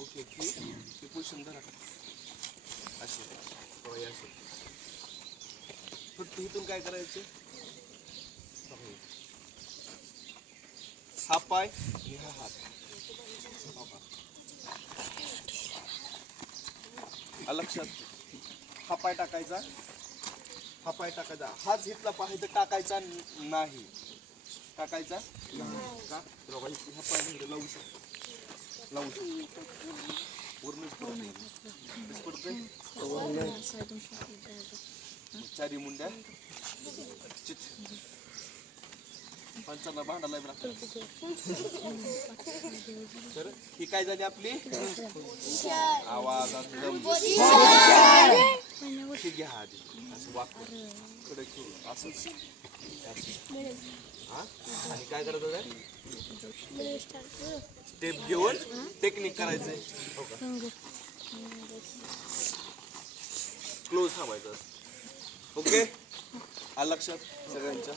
Okay ती position धरा असे असे फक्त इथून काय करायचं हा पाय आणि हा हात लक्षात हा पाय टाकायचा. हा पाय टाकायचा. हाच इथला पाय तर टाकायचा नाही. टाकायचा का? तर इथे हा पाय म्हणजे लावू शकतो. लावू शकतो. वरूनच पडतंय? चारी मुंड्या. चित. पंचांना भांडायला लागतं तर ही काय झाली आपली? आवाजात दम घ्या आधी असं वाकून कडे घेऊन असं असं. हा आणि काय करायचं आहे? स्टेप घेऊन टेक्निक करायचं हो का क्लोज थांबायचं ओके आलं लक्षात सगळ्यांच्या